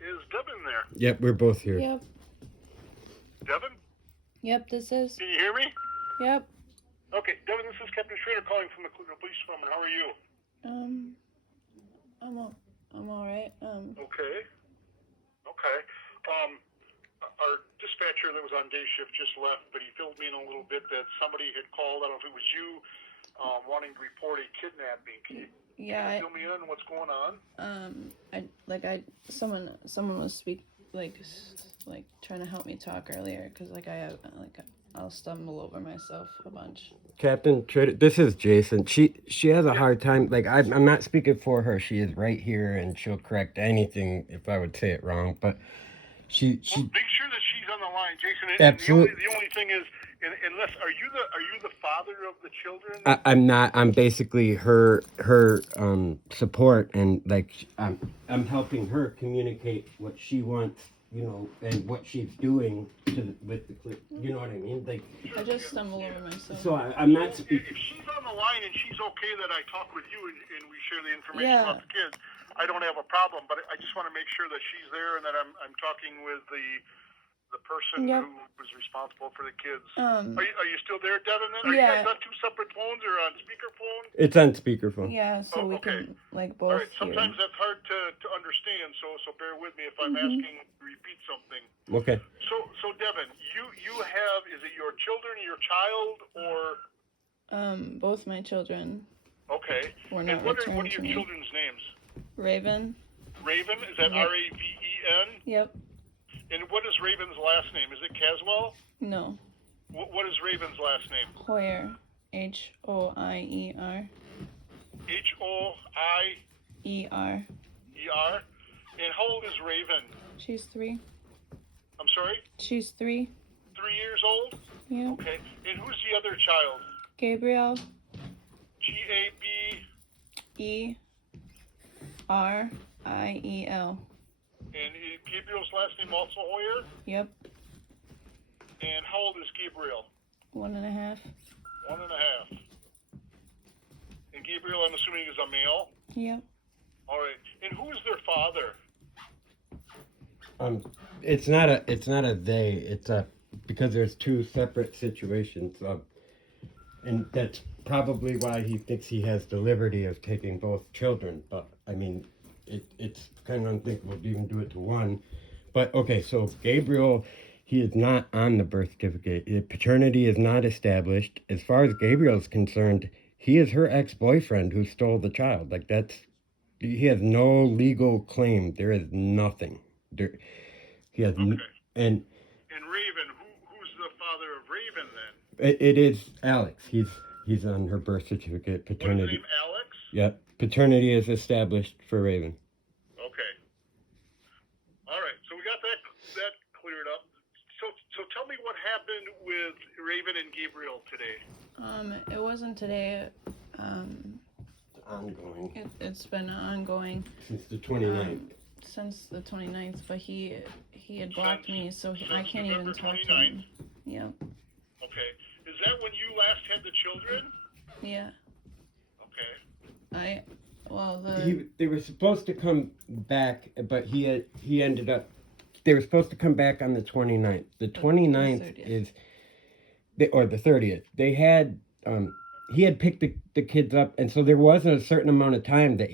Is Devin there? Yep, we're both here. Yep. Devin? Yep, this is. Can you hear me? Yep. Okay, Devin, this is Captain Schrader calling from the Cleveland Police Department. How are you? I'm all right. Okay. Okay. Our dispatcher that was on day shift just left, but he filled me in a little bit that somebody had called. I don't know if it was you, wanting to report a kidnapping. Can you fill me in on what's going on? Someone was trying to help me talk earlier, because I'll stumble over myself a bunch. Captain Trader, this is Jason. She has a hard time. Like I'm not speaking for her. She is right here, and she'll correct anything if I would say it wrong. But she Well, make sure that she's on the line, Jason. Absolutely. And the only thing is, unless are you the father of the children? I'm not. I'm basically her support, and I'm helping her communicate what she wants, and what she's doing with the clip. You know what I mean? Like I just stumble over myself. so, I'm not If speaking. she's on the line and she's okay that I talk with you and we share the information Yeah. about the kids, I don't have a problem. But I just want to make sure that she's there and that I'm talking with the person Yep. who was responsible for the kids. Um. Are you still there, Devin? Then? Are Yeah. you guys on two separate phones or on speakerphone? It's on speakerphone. Yeah, so we okay. can both All right. hear. Sometimes that's hard to understand, so bear with me if I'm Mm-hmm. asking to repeat something. Okay. So Devin, you have, is it your children, your child, or Both my children okay? were And not what returned are to your me. children's names? Raven. Raven, is that Yep. Raven? Yep. And what is Raven's last name? Is it Caswell? No. What is Raven's last name? Hoyer. Hoier. Hoier. And how old is Raven? She's 3. I'm sorry? She's 3. 3 years old? Yeah. Okay. And who's the other child? Gabriel. Eriel. And Gabriel's last name also Hoyer? Yep. And how old is Gabriel? 1.5. 1.5. And Gabriel, I'm assuming, is a male? Yep. All right. And who is their father? It's not a they. It's a because there's two separate situations. And that's probably why he thinks he has the liberty of taking both children. But I mean, it's kind of unthinkable to even do it to one. But okay, so Gabriel, he is not on the birth certificate. Paternity is not established. As far as Gabriel's concerned, he is her ex-boyfriend who stole the child. He has no legal claim. There is nothing. He has Okay. and And Raven, who's the father of Raven then? it is Alex. He's on her birth certificate. What is Paternity. his name, Alex? Yep. Paternity is established for Raven. Okay. All right. So we got that cleared up. So tell me what happened with Raven and Gabriel today. It wasn't today. Ongoing. It's been ongoing Since the 29th. since the 29th, but he had blocked me, so I Since can't even November talk to 29th? him. Yep. Okay. Is that when you last had the children? Yeah. Okay. They were supposed to come back, but he ended up. They were supposed to come back on the 29th. The 29th 30th. is, or the 30th. They had he had picked the kids up, and so there was a certain amount of time that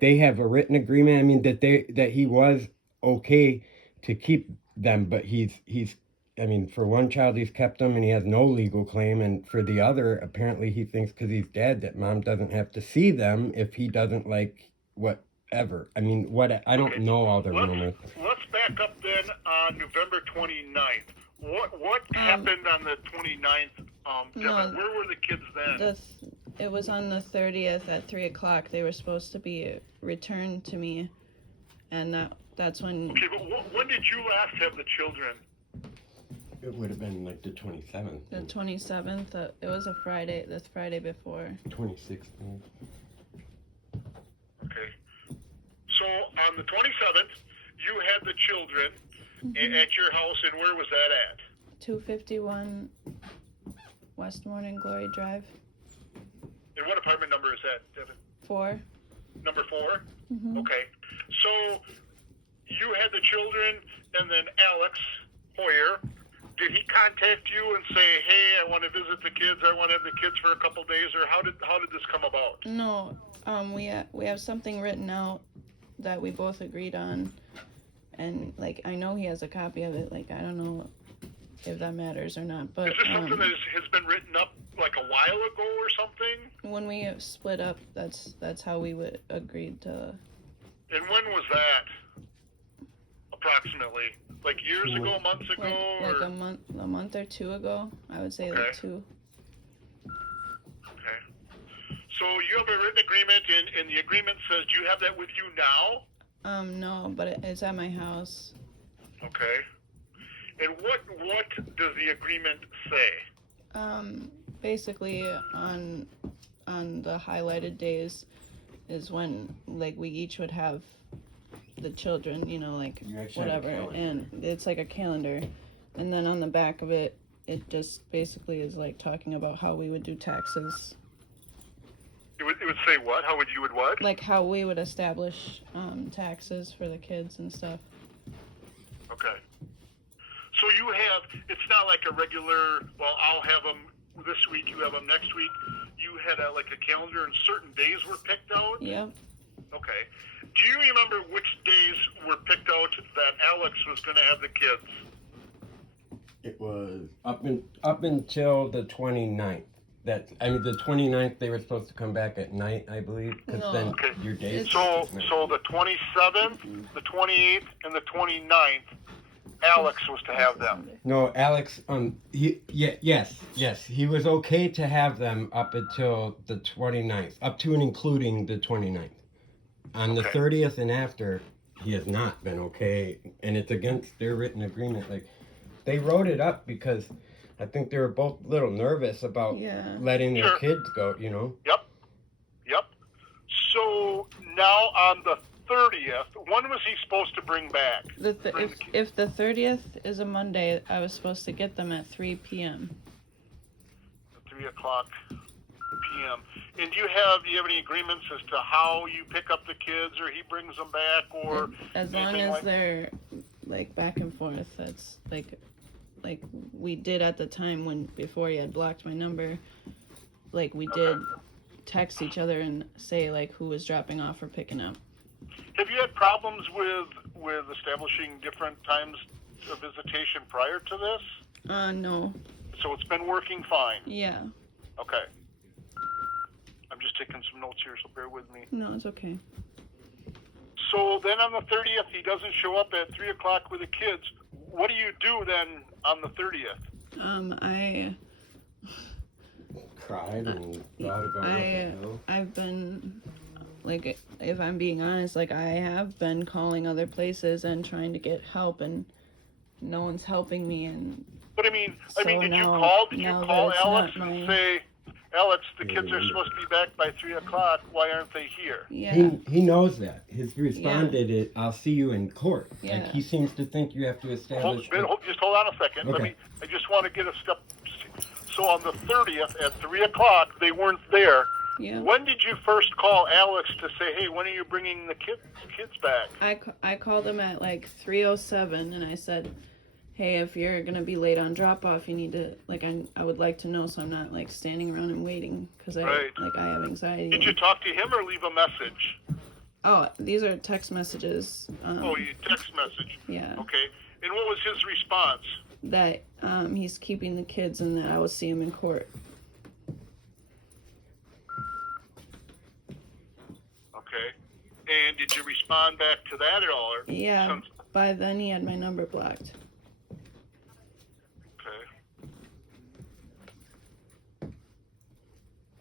they have a written agreement. I mean that he was okay to keep them, but he's I mean, for one child he's kept them and he has no legal claim, and for the other apparently he thinks because he's dead that mom doesn't have to see them if he doesn't like whatever. I mean, I don't know all the rumors. Let's back up then on November 29th. What happened on the 29th? Devin? Where were the kids then? It was on the 30th at 3 o'clock. They were supposed to be returned to me, and that's when. Okay, but when did you last have the children? It would have been like the 27th. The 27th. It was a Friday. The Friday before. 26th. Okay. So on the 27th, you had the children at your house, and where was that at? 251 West Morning Glory Drive. And what apartment number is that, Devin? 4. Number 4? Mm-hmm. Okay. So you had the children, and then Alex Hoyer, did he contact you and say, "Hey, I want to visit the kids. I want to have the kids for a couple days," or how did this come about? No, we have something written out that we both agreed on, and like I know he has a copy of it. Like I don't know if that matters or not, but Is this something that has been written up like a while ago or something? when we split up, that's how we would agreed to. And when was that? Approximately, like years ago, months ago, Like or a month or two ago, I would say Okay. like 2. okay. So you have a written agreement, and the agreement says, do you have that with you now? No, but it's at my house. Okay. And what does the agreement say? Basically on the highlighted days is when like we each would have the children, you know, like You actually have a whatever, calendar. and it's like a calendar, and then on the back of it, it just basically is like talking about how we would do taxes, It would say what? How would you would what? like how we would establish taxes for the kids and stuff. Okay. So you have, it's not like a regular, well, I'll have them this week, you have them next week. You had like a calendar and certain days were picked out? Yep. Okay. Do you remember which days were picked out that Alex was going to have the kids? It was up until the 29th. The 29th they were supposed to come back at night, I believe, because No. then Okay. your days. So the 27th, the 28th, and the 29th, Alex was to have them. No, Alex. Yes. He was okay to have them up until the 29th, up to and including the 29th. On the Okay. 30th and after, he has not been okay, and it's against their written agreement. Like, they wrote it up because I think they were both a little nervous about Yeah. letting their Sure. kids go. You know. Yep. So now on the 30th, when was he supposed to bring back? If the 30th is a Monday, I was supposed to get them at 3 p.m. 3 o'clock p.m. And do you have any agreements as to how you pick up the kids, or he brings them back, or As long anything as like- they're like back and forth, that's like we did at the time before he had blocked my number. Like we did text each other and say like who was dropping off or picking up. Have you had problems with establishing different times of visitation prior to this? No. So it's been working fine. Yeah. Okay. I'm just taking some notes here, so bear with me. No, it's okay. So then on the 30th, he doesn't show up at 3 o'clock with the kids. What do you do then on the 30th? I Cried and thought about it. I've been like, if I'm being honest, like I have been calling other places and trying to get help, and no one's helping me. And But I mean, So did you now- call? Did you now that call it's Alex not and my- say, Alex, the kids are supposed to be back by 3 o'clock. Why aren't they here? yeah, He knows that. His responded it. I'll see you in court. Yeah. Like he seems to think you have to establish. Just hold on a second. Okay. I just want to get a step. So on the 30th at 3 o'clock, they weren't there. yeah. When did you first call Alex to say, hey, when are you bringing the kids back? I called him at like 3:07 and I said, hey, if you're gonna be late on drop off, you need to like I would like to know so I'm not like standing around and waiting because Right. I have anxiety. Did you talk to him or leave a message? Oh, these are text messages. Oh, you text message. Yeah, Okay. And what was his response? that he's keeping the kids and that I will see him in court. Okay. And did you respond back to that at all? Or Yeah. since- By then he had my number blocked. Okay.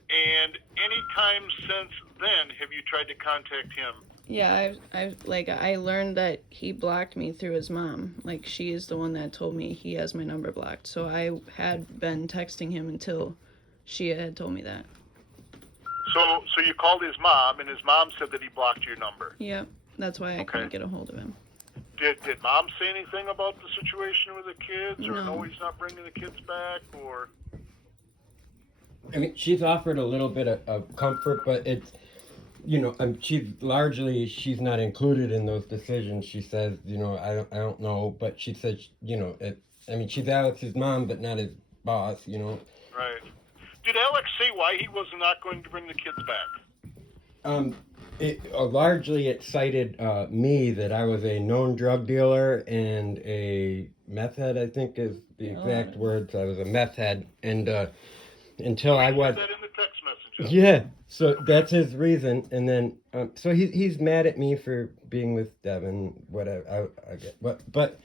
And any time since then, have you tried to contact him? Yeah, I learned that he blocked me through his mom. Like she is the one that told me he has my number blocked. So I had been texting him until she had told me that. So you called his mom, and his mom said that he blocked your number. Yep, that's why I couldn't get a hold of him. Did mom say anything about the situation with the kids, or No. no, he's not bringing the kids back, or? I mean, she's offered a little bit of comfort, but you know, she's not included in those decisions. She says, you know, I don't know, but she says, you know, she's Alex's mom, but not his boss, you know. Right. Did Alex say why he was not going to bring the kids back? Largely it cited me, that I was a known drug dealer and a meth head, I think is the exact words. I was a meth head, and until I was. That in the text messages. Yeah, so that's his reason, and then so he's mad at me for being with Devin, whatever. I get, but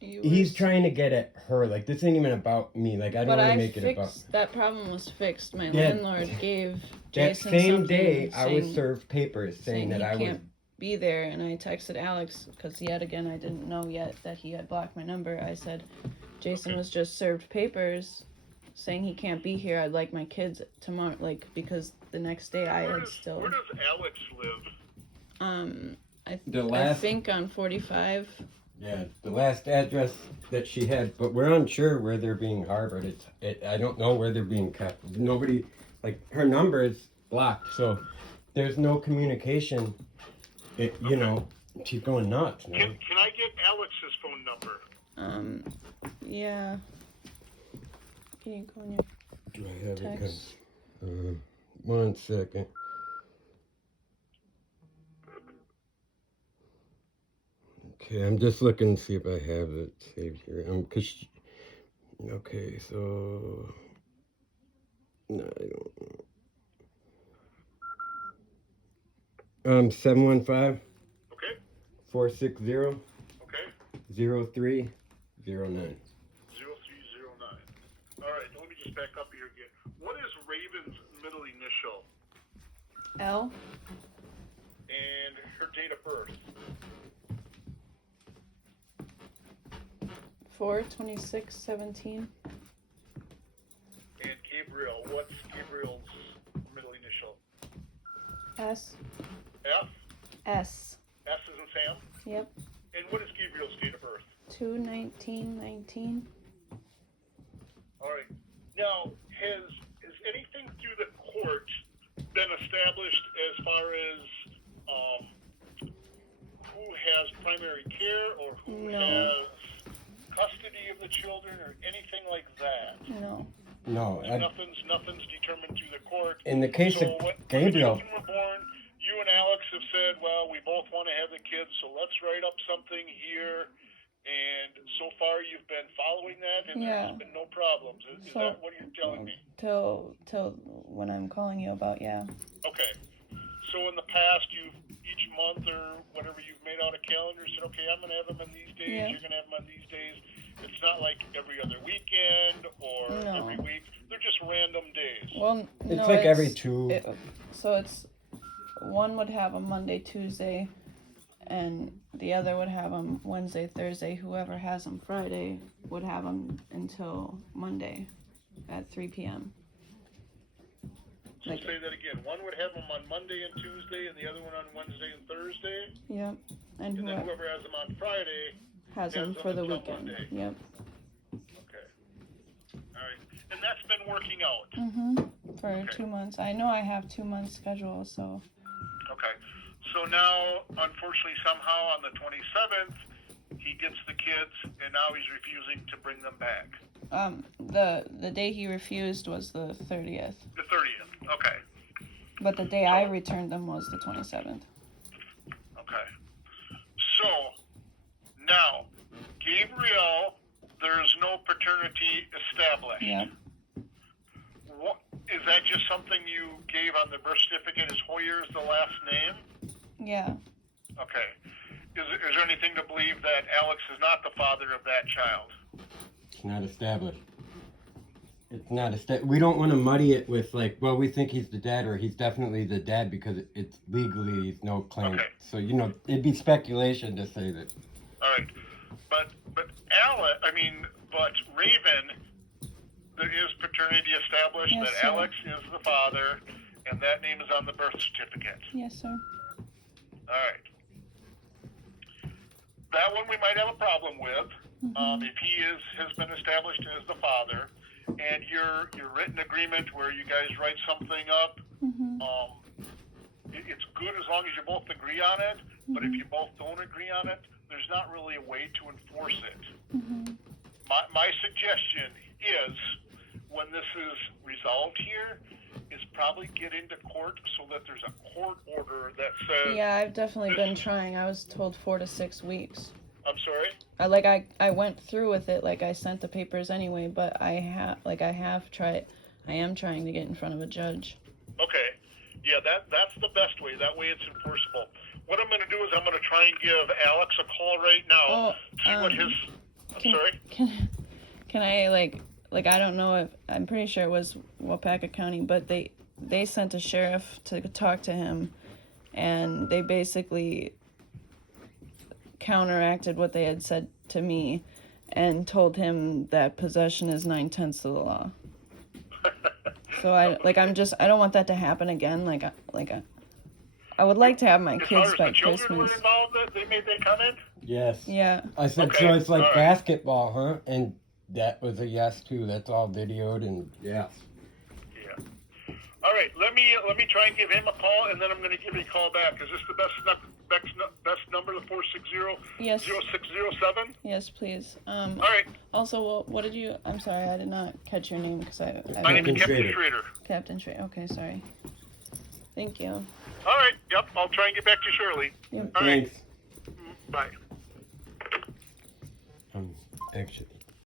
he's trying to get at her. Like, this ain't even about me. Like, I don't want to make it about. That problem was fixed. My Yeah. landlord gave That Jason same something day, I was saying- served papers saying that he I was. can't be there, and I texted Alex because yet again I didn't know yet that he had blocked my number. I said, Jason was just served papers saying he can't be here. I'd like my kids tomorrow, like, because the next day I had still. Where does Alex live? I think on 45. Yeah, the last address that she had, but we're unsure where they're being harbored. I don't know where they're being kept. Nobody, like, her number is blocked, so there's no communication. You know, she's going nuts now. Can I get Alex's phone number? Yeah. Can you go on your Do I have text? it? 1 second. Okay, I'm just looking to see if I have it saved here. Okay, so no, I don't. 715. Okay. 460. Okay. 0309. 0309. All right, let me just back up here again. What is Raven's middle initial L. and her date of birth? 4/26/17. And Gabriel, what's Gabriel's middle initial? S. F? S. S is in Sam? Yep. And what is Gabriel's date of birth? 2/19/19. All right. Now, has anything through the court been established as far as who has primary care or who has custody of the children or anything like that? No. No, Nothing's determined through the court. in the case So of when Gabriel. the children were born, you and Alex have said, well, we both want to have the kids, so let's write up something here. And so far, you've been following that, and there's been no problems. Is that what you're telling me? Till when I'm calling you about, yeah. Okay. So in the past, each month or whatever, you've made out a calendar, said, okay, I'm going to have them on these days, you're going to have them on these days. It's not like every other weekend or every week. They're just random days. Well, It's like every two. So it's one would have them Monday, Tuesday, and the other would have them Wednesday, Thursday. Whoever has them Friday would have them until Monday at 3 p.m. So say that again. One would have them on Monday and Tuesday, and the other one on Wednesday and Thursday. Yep. And then whoever has them on Friday has them for the until weekend. Monday. Yep. Okay. All right. And that's been working out. For 2 months. I know I have 2 months schedule, so. Okay. So now, unfortunately, somehow on the 27th, he gets the kids, and now he's refusing to bring them back. The day he refused was the 30th. The 30th. Okay. But the day I returned them was the 27th. Okay. So now, Gabriel, there's no paternity established. Yep. What, is that just something you gave on the birth certificate? Is Hoyer's the last name? Yeah. Okay. Is there anything to believe that Alex is not the father of that child? It's not established. It's not we don't want to muddy it with, like, well, we think he's the dad, or he's definitely the dad, because it's legally he's no claim. Okay. So, you know, it'd be speculation to say that. All right. But Raven, there is paternity established, Yes, that sir. Alex is the father, and that name is on the birth certificate. Yes, sir. All right. That one we might have a problem with. If he has been established as the father, and your written agreement where you guys write something up, it's good as long as you both agree on it. But if you both don't agree on it, there's not really a way to enforce it. My suggestion is, when this is resolved here, is probably get into court so that there's a court order that says. Yeah, I've definitely been trying. I was told 4 to 6 weeks. I'm sorry. I went through with it. Like, I sent the papers anyway, but I am trying to get in front of a judge. Okay. Yeah, that's the best way. That way it's enforceable. What I'm going to do is I'm going to try and give Alex a call right now. See what his. Sorry. Can I like I don't know if I'm pretty sure it was Wapaka County, but they sent a sheriff to talk to him, and they basically counteracted what they had said to me, and told him that possession is 9/10 of the law. So I don't want that to happen again. I would like to have my kids by As far as the children Christmas. were involved, they made that comment? Yes. Yeah. I said, Okay, so it's like all right. basketball, huh? And that was a yes too. That's all videoed and yes. Yeah. All right. Let me try and give him a call, and then I'm going to give you a call back. Is this the best number, the 460 Yes. 0607? Yes, please. All right. Also, what did you? I'm sorry, I did not catch your name because I My name is Captain Captain Schrader. Schrader. Captain Trey. Okay, sorry. Thank you. All right. Yep. I'll try and get back to you shortly. Yep. All right. Thanks. Bye. Actually.